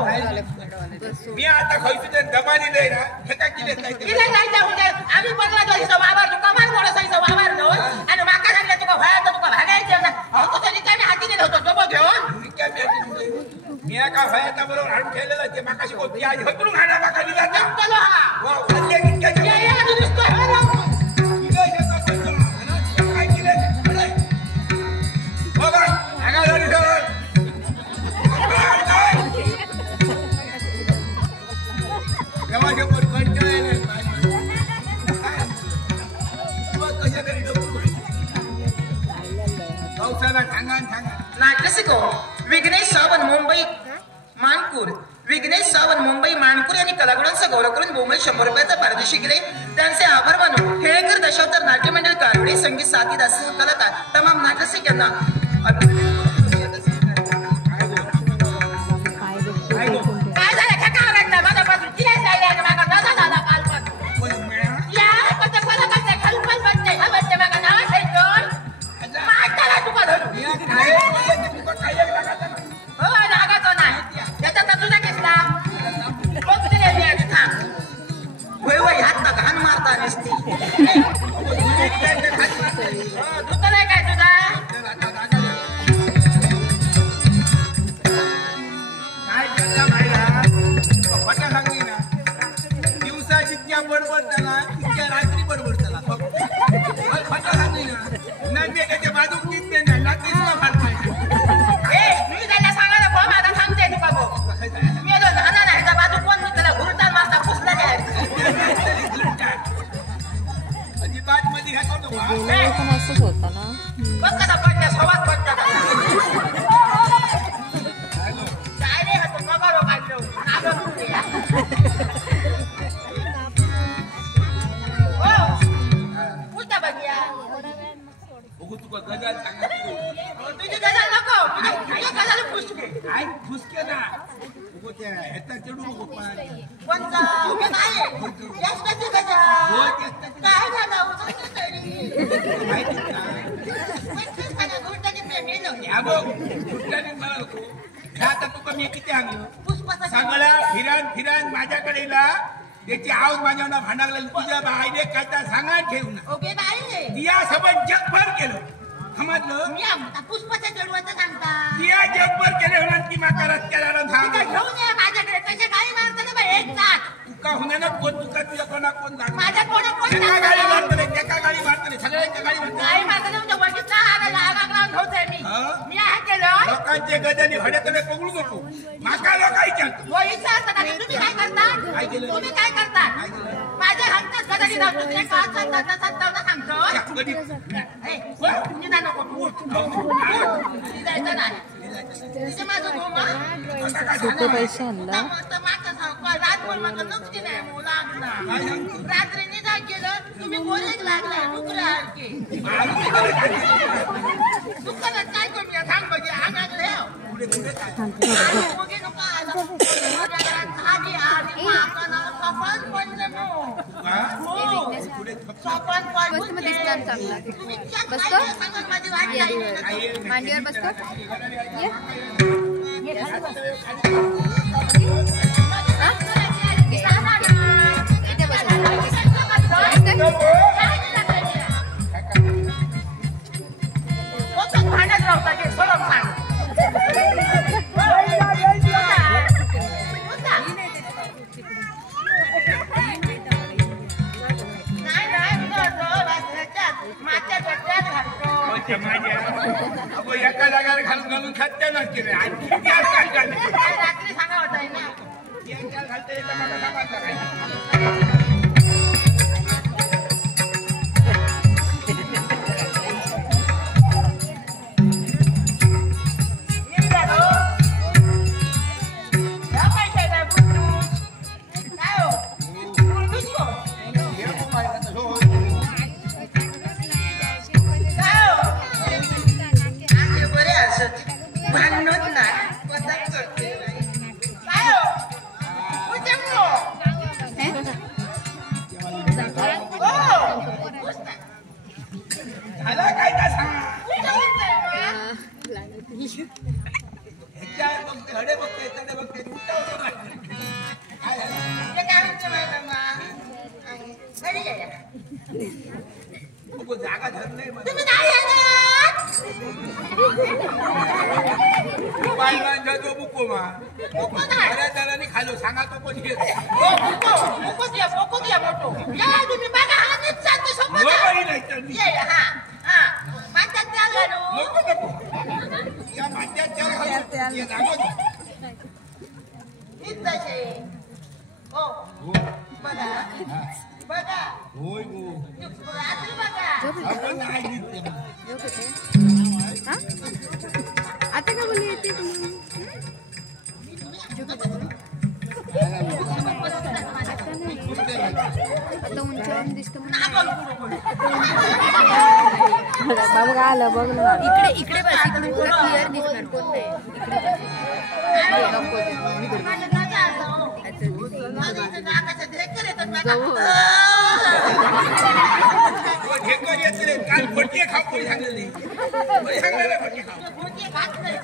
मी आता खयचे दमानी नाही ना हे काय किले जायचं म्हणजे आम्ही 15 दिवस वावर तुका मार मोडा साईचा वावर न आणि माका सांगले तुका व्हायचं तुका भागायचं ना अहो तो रिकामी हाती गेलो होतो डबो घेऊन मी का व्हायचा बरोबर हाडून ठेवलेला ते माकाशी कोणती आज हतरून हाडा माका दिला चलो हा वा हल्ले कितक्याचे या दुरुस्त हो काय किले बाबा आगा झाली सर केव्हा पण कंटाळले नाट्यसिको विघ्नेश सावंत मुंबई मानपूर विघ्नेश सावंत मुंबई मानपूर यांनी कलागुणांचा गौरव करून मुंबई 100 रुपयाचा पारितोषिक दिले त्यांचे आभार मानून हेळकर दशावतार नाट्य मंडळ कारवडे संगीत साथीदार कलाकार तमाम नाट्यसिक यांना काय झालं ठेका वाटला माझ्यापासून किती जायला मागा दादा दादा कालपासून या पता पता काय खलपल बनते हा बनते मागा नाव ठेवून माटाला तुका धरू हो नागातो नाही त्याचा तर तुझा केसला बघ दिले मी आधी थांब वय वय हात तर घाण मारता नसती दुकान आहे काय तुझा काय केला माहिला फटा सांगली ना दिवसा जितक्या बडबडताना तितक्या रात्री बडबडताना फटा सांगली ना नंदे त्याच्या बाजूक दिसते ना रात्री सुद्धा फाडताय मी त्याला सांगायला भाऊ माझा सांगते तुका भाऊ मी आलो लहान नाही त्या बाजू कोण मी त्याला घुरतान मारता पुसला काय अजिबात मध्ये घातलो पण असंच होतं ना बघ कसा पडल्या सवात पडता काय रे हात नगारो काढलो नागो तुझे हो पुसता बघिया बघू तुका गजाल सांगा तुझी गजाल नको तुझ्या गजाल पुसके काय फुसके ना बघू त्या ह्याचा चढू नको कोणता उभे नाही यशची गजाल हो त्याची काय झालं उचलते तरी माहिती का पंचवीस खाना घोटाने प्रेम येलो या बघ कुठल्याने मला नको आता तुका मी किती सांगलो पुष्पाचा सगळा फिरान माझ्याकडे इला त्याची आवाज माझ्यावर भांडायला तुझ्या बाईने काय तर सांगा ठेवू ना ओके बाई तिया सबंध जगभर केलं समजलं मी आता पुष्पाच्या जडवाचं सांगता तिया जगभर केले होणार की माका रस्त्याला सांग तिथं घेऊन ये माझ्याकडे कसे गाडी मारता ना बाई एक तास तुका होणार ना कोण तुका तुझ्या कोणा कोण सांग माझ्या कोणा कोण एका गाडी मारतले एका गाडी मारतले सगळ्यांच्या गाडी मारतले गाडी मारता म्हणजे बघितला आगा ग्राउंड होतोय मी आहे केलं लोकांचे गजाली हड्याकडे पकडू नको माका लोकांच्या वो विचारता ना तुम्ही काय करता तुम्ही काय करता माझ्या हातात गजाली राहतो दुसऱ्या का सांगता सांगतो गडी निदा नको निदायचं नाही तिथे माझं घोमा किती पैसे आणला रातभर मला नक्की नाही लागला रात्री निदा केलं तुम्ही बोलेच लागलाय डुकरासारखे दुकानात काय कमी आहे सांग बघे अंगात ठेव बघे नको आधी आधी मागं सफान पडलं सफान पडलं तुम्ही सांगा माझी वाट नाही मांडीवर बसतो इथे भांडत राहता ते सोडून एका जागावर घालून घालून खात्या नसते रात्री सांगा होता नको जागा धर नाही मला. तुम्ही नाही येणार बायलांचा जो बुको मा नको नाही बऱ्याच जणांनी खालो सांगा तो कोणी घेत नको द्या मोठो या तुम्ही बघा हा नीट चालतो सोबत नोकरी नाही तर मी. ये हा माझ्यात त्या घालू नको नको या माझ्या चार घालू. ये जागो. नीट तसे हो हो. बघा होय हो रात्री बघा आपण नाही घेतले. आता का बोलली येते तुम्ही आता उंचावून दिसतं बाबा का आलं बघ ना इकडे बस इकडे तुला क्लिअर दिसणार कोण नाही ढेकर येत रे काल फटके खाऊ कोणी सांगले नाही. कोणी सांगणार फटके खाऊ. खात नाही